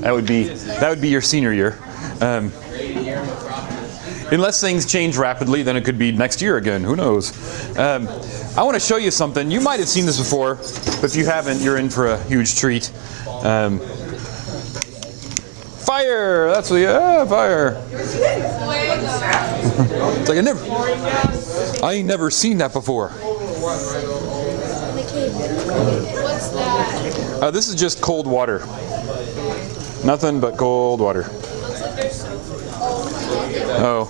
That would be your senior year. Unless things change rapidly, then it could be next year again. Who knows? I want to show you something. You might have seen this before, but if you haven't, you're in for a huge treat. Fire! That's what fire. It's like I ain't never seen that before. What's that? This is just cold water. Nothing but cold water. Oh.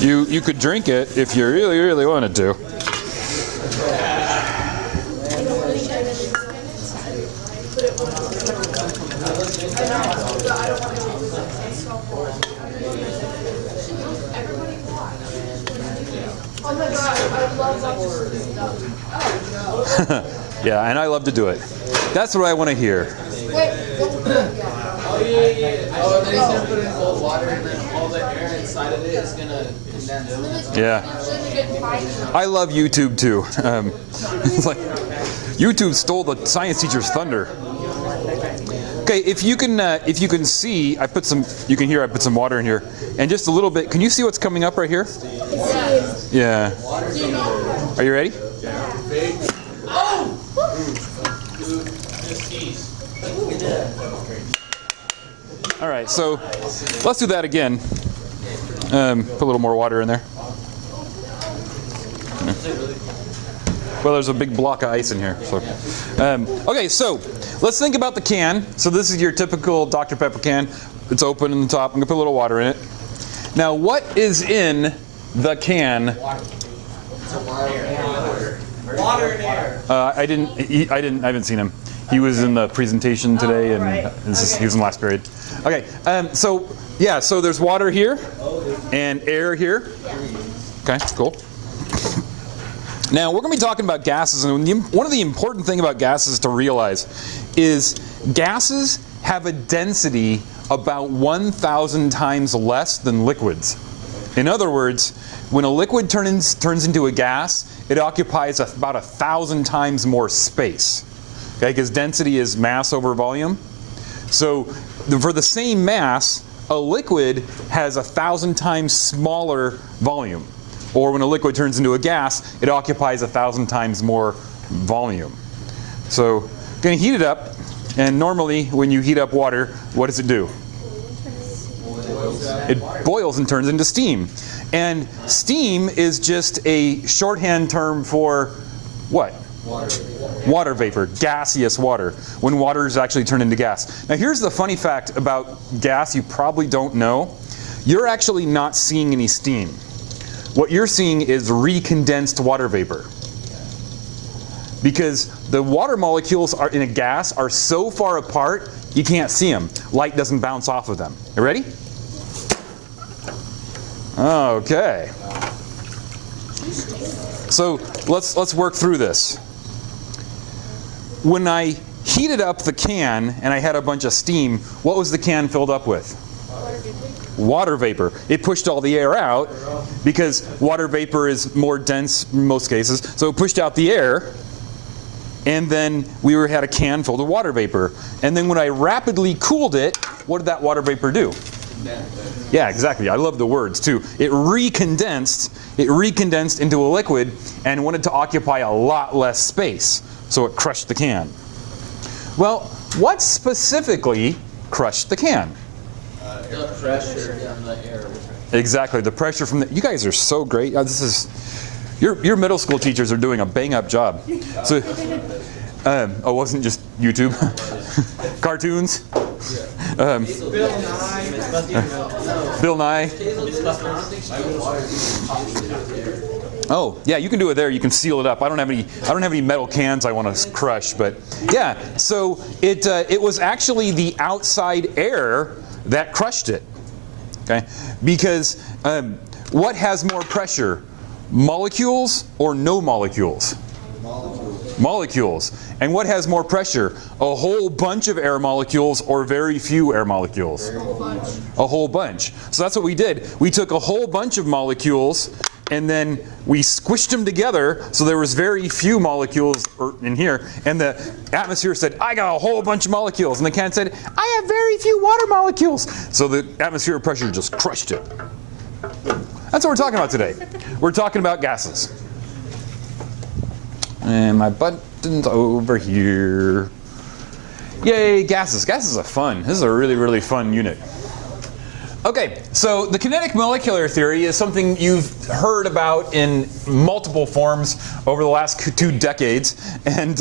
You could drink it if you really, really wanted to. Oh my god, I love watching stuff. Yeah, and I love to do it. That's what I want to hear. Wait, oh yeah. Oh, and then he's gonna put it in cold water, and then all the air inside of it is gonna condense. Yeah. I love YouTube too. It's like YouTube stole the science teacher's thunder. Okay, if you can see, I put some water in here, and just a little bit. Can you see what's coming up right here? Yeah. Are you ready? All right, so let's do that again. Put a little more water in there. Well, there's a big block of ice in here. So. Okay, so let's think about the can. So this is your typical Dr. Pepper can. It's open in the top. I'm gonna put a little water in it. Now, what is in the can? Water and air. I haven't seen him. He was in the presentation today, and he was in the last period. Okay, so there's water here and air here. Okay, cool. Now we're going to be talking about gases, and one of the important things about gases to realize is gases have a density about 1,000 times less than liquids. In other words, when a liquid turns into a gas, it occupies about 1,000 times more space. Okay, because density is mass over volume. So for the same mass, a liquid has 1,000 times smaller volume. Or when a liquid turns into a gas, it occupies 1,000 times more volume. So I'm going to heat it up, and normally when you heat up water, what does it do? It boils and turns into steam. And steam is just a shorthand term for what? Water vapor, gaseous water, when water is actually turned into gas. Now here's the funny fact about gas you probably don't know. You're actually not seeing any steam. What you're seeing is recondensed water vapor. Because the water molecules in a gas are so far apart, you can't see them. Light doesn't bounce off of them. You ready? Okay. So let's work through this. When I heated up the can and I had a bunch of steam, what was the can filled up with? Water vapor. It pushed all the air out because water vapor is more dense in most cases. So it pushed out the air, and then we had a can filled with water vapor. And then when I rapidly cooled it, what did that water vapor do? Yeah, exactly. I love the words too. It recondensed into a liquid and wanted to occupy a lot less space. So it crushed the can. Well, what specifically crushed the can? The pressure from the air. Exactly, the pressure from the. You guys are so great. This is your middle school teachers are doing a bang-up job. So, it wasn't just YouTube, cartoons. Bill Nye. Oh, yeah, you can do it there. You can seal it up. I don't have any metal cans I want to crush, but yeah. So it was actually the outside air that crushed it. Okay, because what has more pressure, molecules or no molecules? Molecules. And what has more pressure? A whole bunch of air molecules or very few air molecules? A whole bunch. So that's what we did. We took a whole bunch of molecules and then we squished them together so there was very few molecules in here, and the atmosphere said, I got a whole bunch of molecules, and the can said, I have very few water molecules. So the atmospheric pressure just crushed it. That's what we're talking about today. We're talking about gases. And my button's over here. Yay, gases. Gases are fun. This is a really, really fun unit. Okay, so the kinetic molecular theory is something you've heard about in multiple forms over the last 2 decades, and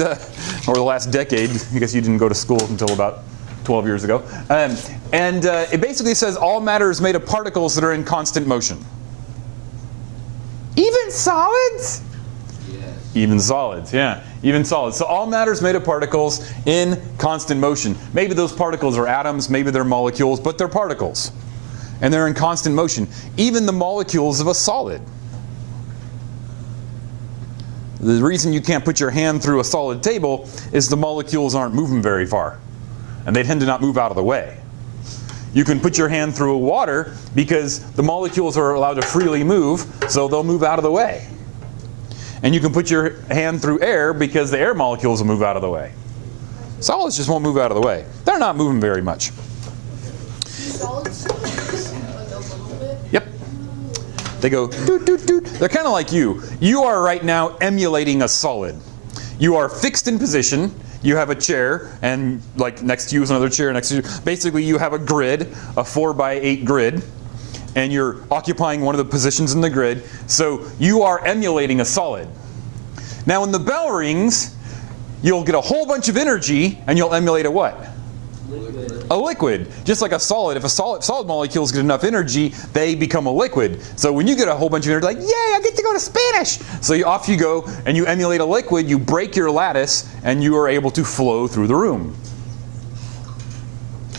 or the last decade. I guess you didn't go to school until about 12 years ago. It basically says all matter is made of particles that are in constant motion. Even solids? Yes. Even solids, yeah. Even solids. So all matter is made of particles in constant motion. Maybe those particles are atoms, maybe they're molecules, but they're particles. And they're in constant motion. Even the molecules of a solid. The reason you can't put your hand through a solid table is the molecules aren't moving very far. And they tend to not move out of the way. You can put your hand through water because the molecules are allowed to freely move, so they'll move out of the way. And you can put your hand through air because the air molecules will move out of the way. Solids just won't move out of the way. They're not moving very much. Solids like a little bit. Yep. They go doot, doot, doot. They're kind of like you. You are right now emulating a solid. You are fixed in position. You have a chair, and like next to you is another chair next to you. Basically, you have a grid, a 4x8 grid, and you're occupying one of the positions in the grid. So you are emulating a solid. Now, when the bell rings, you'll get a whole bunch of energy, and you'll emulate a what? Liquid. A liquid. Just like a solid. If a solid molecules get enough energy, they become a liquid. So when you get a whole bunch of energy, like, yay, I get to go to Spanish! So off you go, and you emulate a liquid, you break your lattice, and you are able to flow through the room.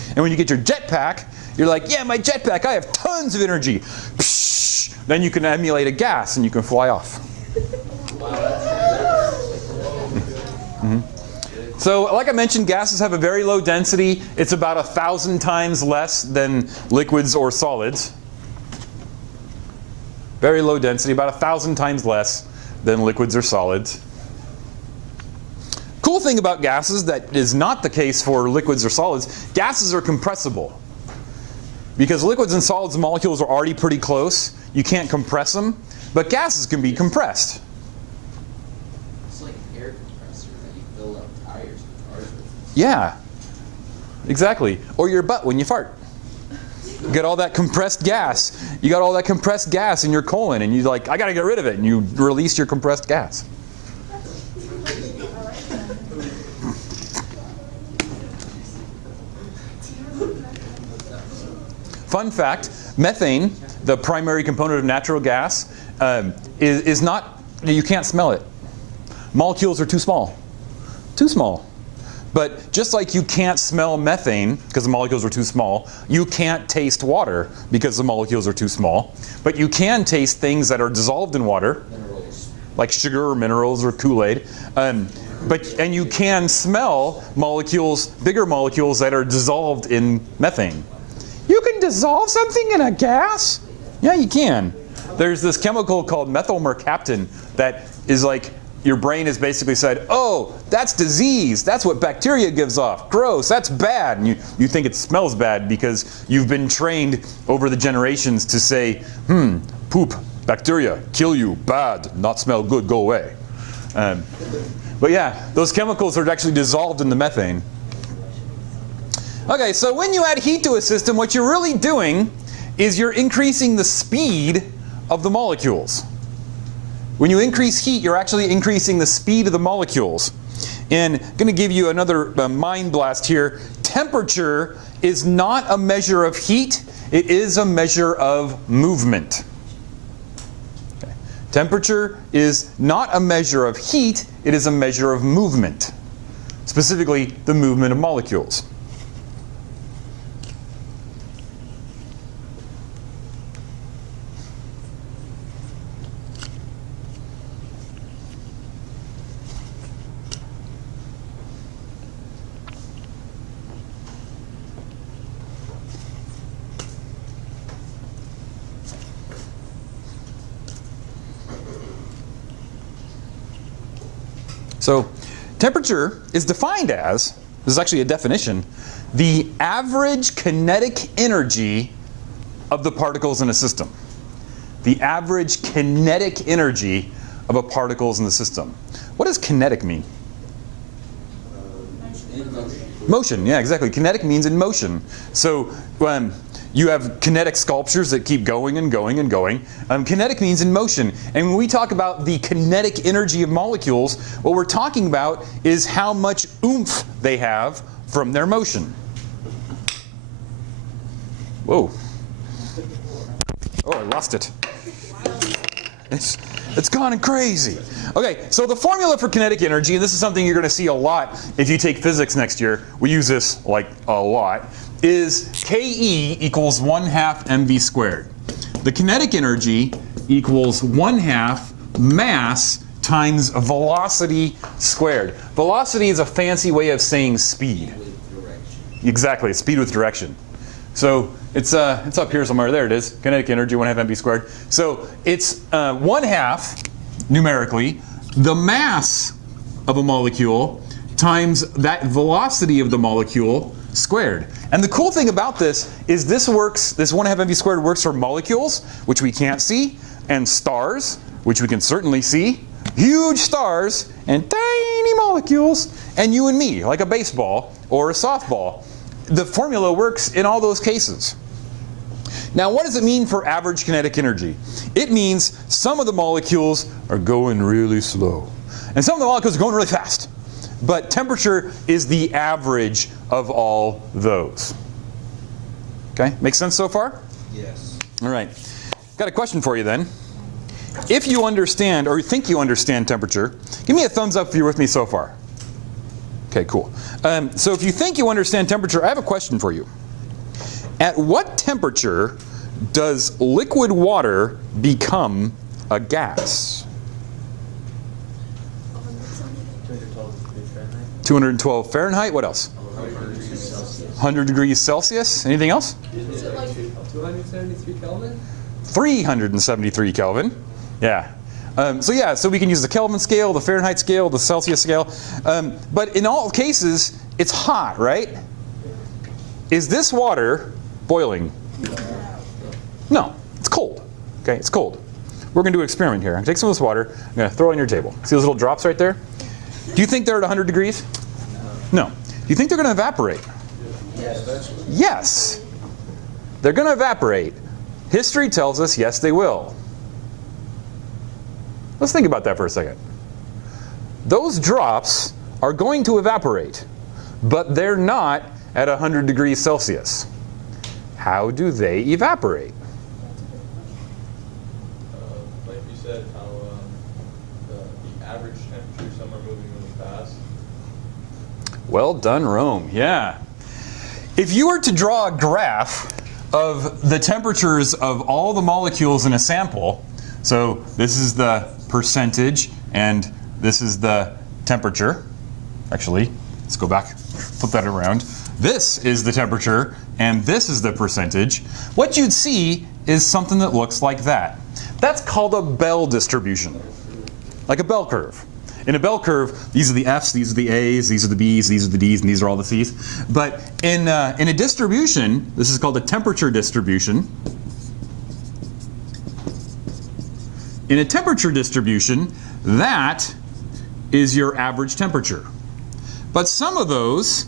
And when you get your jetpack, you're like, yeah, my jetpack, I have tons of energy. Psh! Then you can emulate a gas, and you can fly off. Mm-hmm. So, like I mentioned, gases have a very low density. It's about 1,000 times less than liquids or solids. Very low density, about 1,000 times less than liquids or solids. Cool thing about gases that is not the case for liquids or solids, gases are compressible. Because liquids and solids molecules are already pretty close, you can't compress them, but gases can be compressed. It's like an air compressor that you fill up tires and cars with. Yeah, exactly. Or your butt when you fart. You get all that compressed gas. You got all that compressed gas in your colon, and you're like, I got to get rid of it, and you release your compressed gas. Fun fact, methane, the primary component of natural gas, is not, you can't smell it. Molecules are too small. Too small. But just like you can't smell methane because the molecules are too small, you can't taste water because the molecules are too small. But you can taste things that are dissolved in water, Minerals. like sugar or minerals or Kool-Aid. And you can smell molecules, bigger molecules that are dissolved in methane. You can dissolve something in a gas? Yeah, you can. There's this chemical called methyl mercaptan that is like, your brain has basically said, oh, that's disease. That's what bacteria gives off. Gross, that's bad. And you think it smells bad because you've been trained over the generations to say, poop, bacteria, kill you, bad, not smell good, go away. But yeah, those chemicals are actually dissolved in the methane. Okay, so when you add heat to a system, what you're really doing is you're increasing the speed of the molecules. When you increase heat, you're actually increasing the speed of the molecules. And I'm going to give you another mind blast here. Temperature is not a measure of heat. It is a measure of movement. Okay. Temperature is not a measure of heat. It is a measure of movement. Specifically, the movement of molecules. So temperature is defined as, this is actually a definition, the average kinetic energy of the particles in a system. The average kinetic energy of a particles in the system. What does kinetic mean? Motion, yeah, exactly. Kinetic means in motion. So you have kinetic sculptures that keep going and going and going. Kinetic means in motion. And when we talk about the kinetic energy of molecules, what we're talking about is how much oomph they have from their motion. Whoa. Oh, I lost it. It's gone crazy. Okay, so the formula for kinetic energy, and this is something you're going to see a lot if you take physics next year, we use this like a lot, is Ke equals 1/2 mv squared. The kinetic energy equals 1/2 mass times velocity squared. Velocity is a fancy way of saying speed. Exactly, speed with direction. So it's up here somewhere. There it is. Kinetic energy 1/2 mv squared. So it's 1/2 numerically the mass of a molecule times that velocity of the molecule squared. And the cool thing about this is this works. This 1/2 mv squared works for molecules, which we can't see, and stars, which we can certainly see. Huge stars and tiny molecules, and you and me, like a baseball or a softball. The formula works in all those cases. Now, what does it mean for average kinetic energy? It means some of the molecules are going really slow, and some of the molecules are going really fast. But temperature is the average of all those. Okay, make sense so far? Yes. All right. Got a question for you then. If you understand, or you think you understand temperature, give me a thumbs up if you're with me so far. Okay, cool. So if you think you understand temperature, I have a question for you. At what temperature does liquid water become a gas? 212 Fahrenheit. What else? 100 degrees Celsius. Anything else? Is it like 273 Kelvin? 373 Kelvin. Yeah. So we can use the Kelvin scale, the Fahrenheit scale, the Celsius scale. But in all cases, it's hot, right? Is this water boiling? No, it's cold. Okay, it's cold. We're going to do an experiment here. I'm going to take some of this water, I'm going to throw it on your table. See those little drops right there? Do you think they're at 100 degrees? No. Do you think they're going to evaporate? Yes. They're going to evaporate. History tells us yes, they will. Let's think about that for a second. Those drops are going to evaporate, but they're not at 100 degrees Celsius. How do they evaporate? Like you said, how the average temperature, some are moving really fast. Well done, Rome. Yeah. If you were to draw a graph of the temperatures of all the molecules in a sample, so this is the percentage and this is the temperature. Actually, let's go back, flip that around. This is the temperature and this is the percentage. What you'd see is something that looks like that. That's called a Bell distribution, like a bell curve. In a bell curve, these are the F's, these are the A's, these are the B's, these are the D's, and these are all the C's. But in a distribution, this is called a temperature distribution. In a temperature distribution, that is your average temperature. But some of those,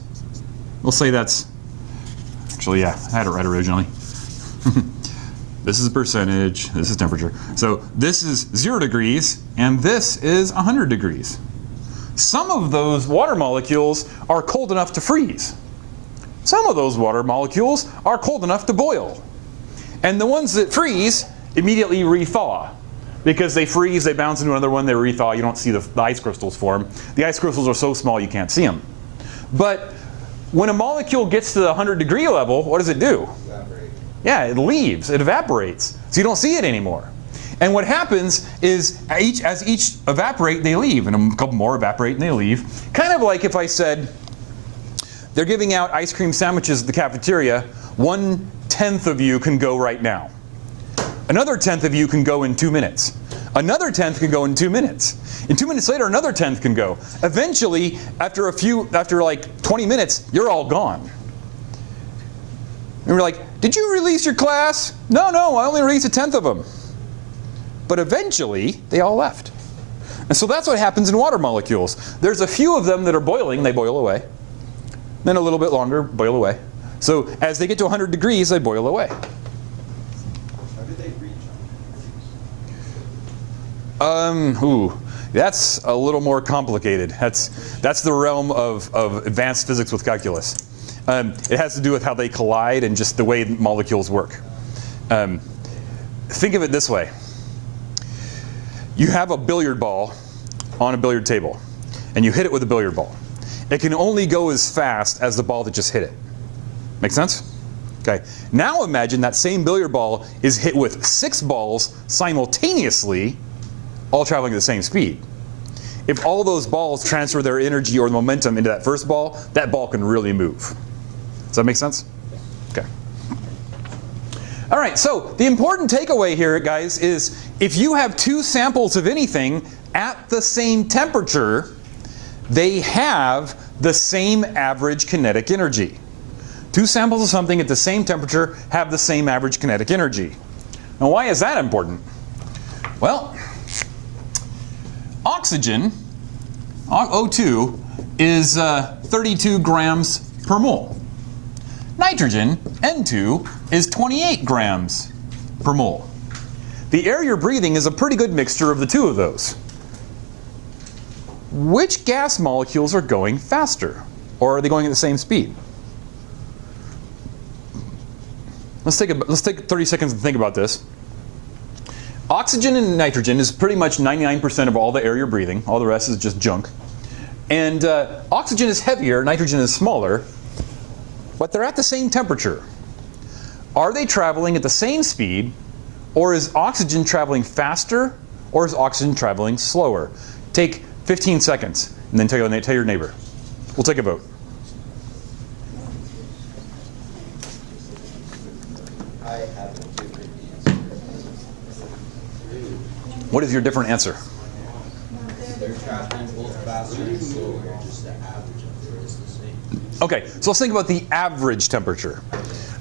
we'll say that's, actually, yeah, I had it right originally. This is percentage, this is temperature. So this is 0 degrees, and this is 100 degrees. Some of those water molecules are cold enough to freeze. Some of those water molecules are cold enough to boil. And the ones that freeze immediately rethaw. Because they freeze, they bounce into another one, they rethaw, you don't see the ice crystals form. The ice crystals are so small you can't see them. But when a molecule gets to the 100 degree level, what does it do? Evaporate. Yeah, it leaves, it evaporates. So you don't see it anymore. And what happens is as each evaporate, they leave. And a couple more evaporate and they leave. Kind of like if I said, they're giving out ice cream sandwiches at the cafeteria, 1/10 of you can go right now. Another 1/10 of you can go in 2 minutes. Another tenth can go in 2 minutes. And 2 minutes later, another tenth can go. Eventually, after like 20 minutes, you're all gone. And we're like, did you release your class? No, I only released a tenth of them. But eventually, they all left. And so that's what happens in water molecules. There's a few of them that are boiling, they boil away. Then a little bit longer, boil away. So as they get to 100 degrees, they boil away. How did they reach? That's a little more complicated. That's the realm of advanced physics with calculus. It has to do with how they collide and just the way molecules work. Think of it this way. You have a billiard ball on a billiard table, and you hit it with a billiard ball. It can only go as fast as the ball that just hit it. Make sense? Okay. Now imagine that same billiard ball is hit with 6 balls simultaneously, all traveling at the same speed. If all those balls transfer their energy or momentum into that first ball, that ball can really move. Does that make sense? Okay. All right, so the important takeaway here, guys, is if you have 2 samples of anything at the same temperature, they have the same average kinetic energy. 2 samples of something at the same temperature have the same average kinetic energy. Now, why is that important? Well, oxygen, O2, is 32 grams per mole. Nitrogen, N2, is 28 grams per mole. The air you're breathing is a pretty good mixture of the 2 of those. Which gas molecules are going faster? Or are they going at the same speed? Let's take 30 seconds to think about this. Oxygen and nitrogen is pretty much 99% of all the air you're breathing. All the rest is just junk. And oxygen is heavier, nitrogen is smaller, but they're at the same temperature. Are they traveling at the same speed, or is oxygen traveling faster, or is oxygen traveling slower? Take 15 seconds, and then tell your neighbor. We'll take a vote. I have a different answer. What is your different answer? They're traveling both faster and slower. Just the average of it is the same. Okay, so let's think about the average temperature.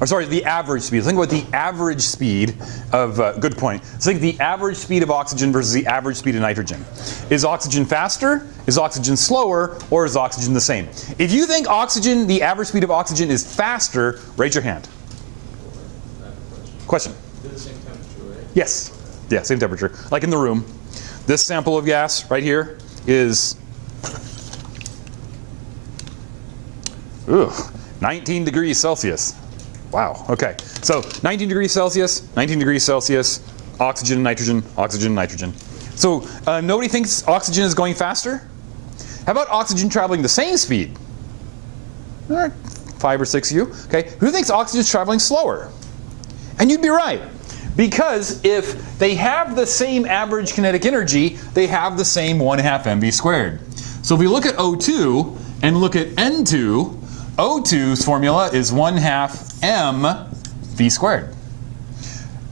Or sorry, the average speed. Think about the average speed of, good point. Let's think the average speed of oxygen versus the average speed of nitrogen. Is oxygen faster? Is oxygen slower? Or is oxygen the same? If you think oxygen, the average speed of oxygen is faster, raise your hand. Question? They're the same temperature, right? Yes. Yeah, same temperature. Like in the room. This sample of gas right here is 19 degrees Celsius. Wow, okay. So 19 degrees Celsius, 19 degrees Celsius, oxygen, nitrogen, oxygen, nitrogen. So nobody thinks oxygen is going faster? How about oxygen traveling the same speed? All right, 5 or 6 of you. Okay, who thinks oxygen is traveling slower? And you'd be right. Because if they have the same average kinetic energy, they have the same 1/2 mv squared. So if we look at O2 and look at N2, O2's formula is 1/2 mv squared.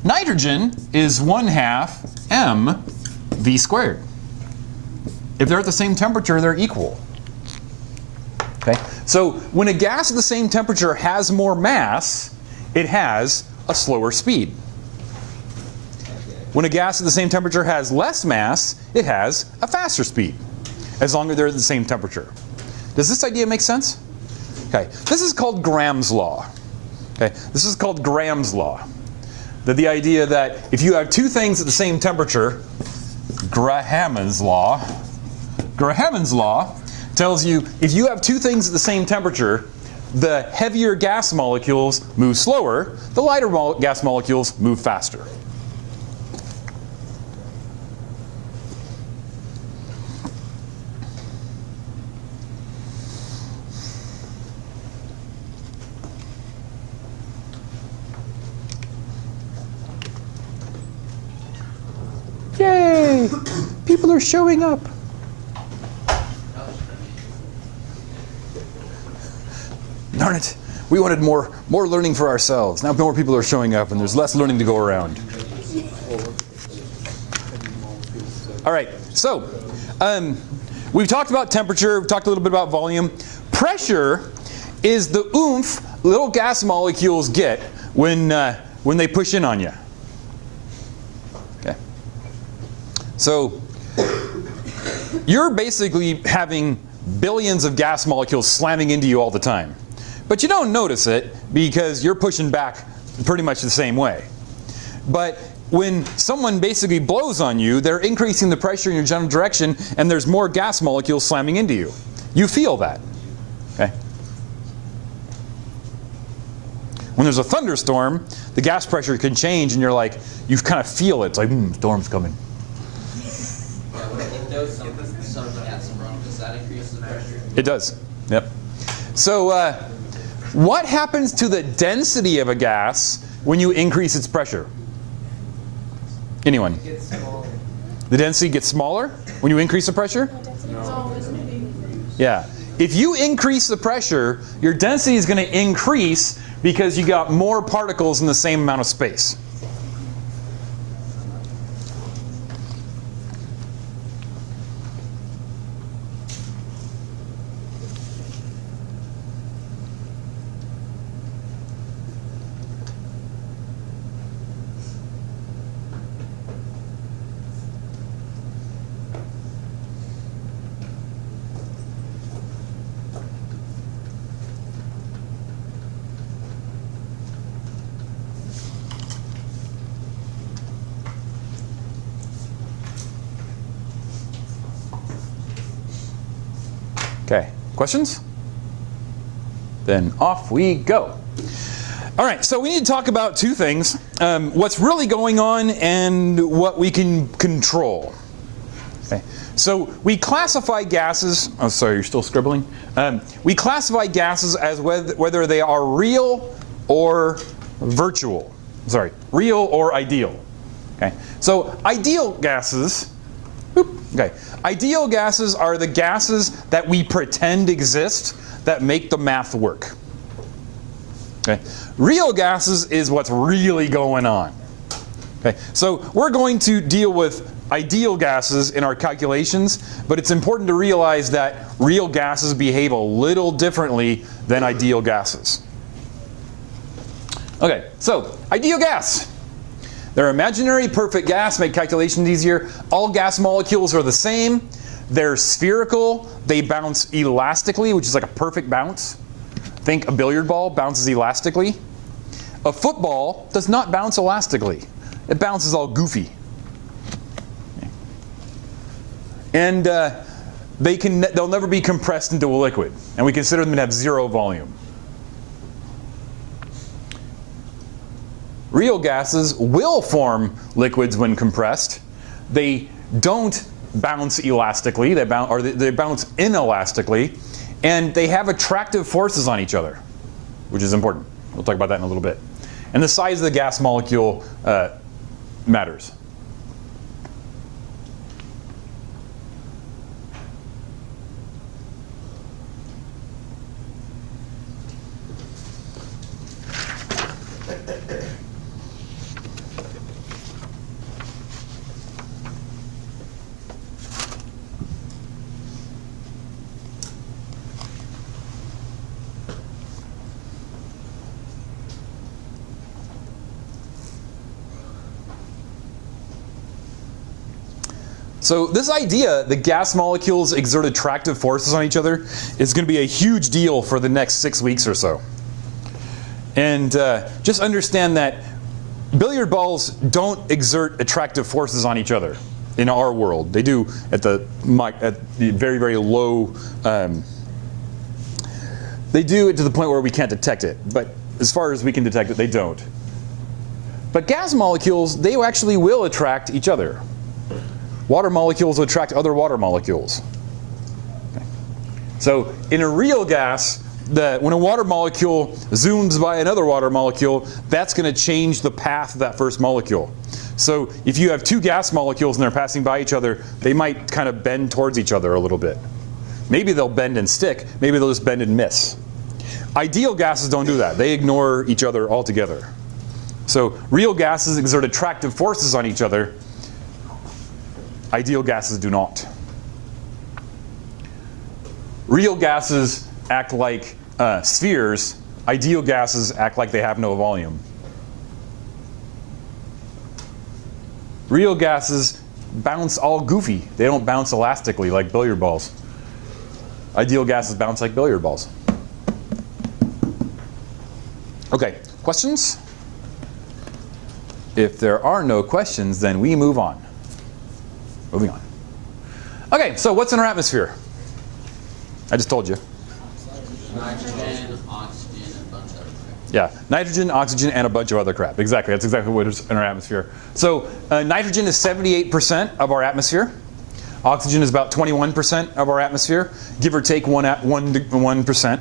Nitrogen is 1/2 mv squared. If they're at the same temperature, they're equal. Okay? So when a gas at the same temperature has more mass, it has a slower speed. When a gas at the same temperature has less mass, it has a faster speed, as long as they're at the same temperature. Does this idea make sense? Okay, this is called Graham's law. Okay, this is called Graham's law. The idea that if you have 2 things at the same temperature, Graham's law tells you if you have 2 things at the same temperature, the heavier gas molecules move slower, the lighter gas molecules move faster. Yay! People are showing up. Darn it. We wanted more learning for ourselves. Now more people are showing up and there's less learning to go around. All right, so we've talked about temperature, we've talked a little bit about volume. Pressure is the oomph little gas molecules get when they push in on you. Okay. So you're basically having billions of gas molecules slamming into you all the time. But you don't notice it because you're pushing back pretty much the same way. But when someone basically blows on you, they're increasing the pressure in your general direction, and there's more gas molecules slamming into you. You feel that. Okay? When there's a thunderstorm, the gas pressure can change, and you're like, you kind of feel it. It's like, storm's coming. Yeah, if there's some gas around, does that increase the pressure? It does. Yep. So what happens to the density of a gas when you increase its pressure? Anyone? It gets smaller. The density gets smaller when you increase the pressure? No, isn't it increased? Yeah. If you increase the pressure, your density is going to increase because you got more particles in the same amount of space. Okay, questions? Then off we go. All right, so we need to talk about two things. What's really going on and what we can control. Okay, so we classify gases, oh sorry, you're still scribbling. We classify gases as whether they are real or virtual. Sorry, real or ideal. Okay, so ideal gases, okay. Ideal gases are the gases that we pretend exist that make the math work. Okay. Real gases is what's really going on. Okay. So we're going to deal with ideal gases in our calculations, but it's important to realize that real gases behave a little differently than ideal gases. Okay, so ideal gas. They're imaginary perfect gas, make calculations easier. All gas molecules are the same. They're spherical. They bounce elastically, which is like a perfect bounce. Think a billiard ball bounces elastically. A football does not bounce elastically. It bounces all goofy. And they'll never be compressed into a liquid. And we consider them to have zero volume. Real gases will form liquids when compressed. They don't bounce elastically, they bounce inelastically, and they have attractive forces on each other, which is important. We'll talk about that in a little bit. And the size of the gas molecule matters. So this idea that gas molecules exert attractive forces on each other is going to be a huge deal for the next 6 weeks or so. And just understand that billiard balls don't exert attractive forces on each other in our world. They do at the very, very low, they do it to the point where we can't detect it. But as far as we can detect it, they don't. But gas molecules, they actually will attract each other. Water molecules attract other water molecules. Okay. So in a real gas, when a water molecule zooms by another water molecule, that's going to change the path of that first molecule. So if you have two gas molecules and they're passing by each other, they might kind of bend towards each other a little bit. Maybe they'll bend and stick. Maybe they'll just bend and miss. Ideal gases don't do that. They ignore each other altogether. So real gases exert attractive forces on each other. Ideal gases do not. Real gases act like spheres. Ideal gases act like they have no volume. Real gases bounce all goofy. They don't bounce elastically like billiard balls. Ideal gases bounce like billiard balls. Okay, questions? If there are no questions, then we move on. Moving on. Okay, so what's in our atmosphere? I just told you. Nitrogen, oxygen, and a bunch of other crap. Yeah, nitrogen, oxygen, and a bunch of other crap. Exactly, that's exactly what is in our atmosphere. So nitrogen is 78% of our atmosphere. Oxygen is about 21% of our atmosphere, give or take 1%.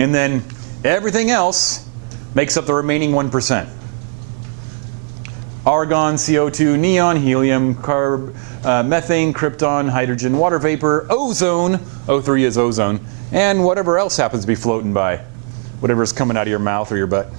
And then everything else makes up the remaining 1%. Argon, CO2, neon, helium, methane, krypton, hydrogen, water vapor, ozone, O3 is ozone, and whatever else happens to be floating by, whatever's coming out of your mouth or your butt.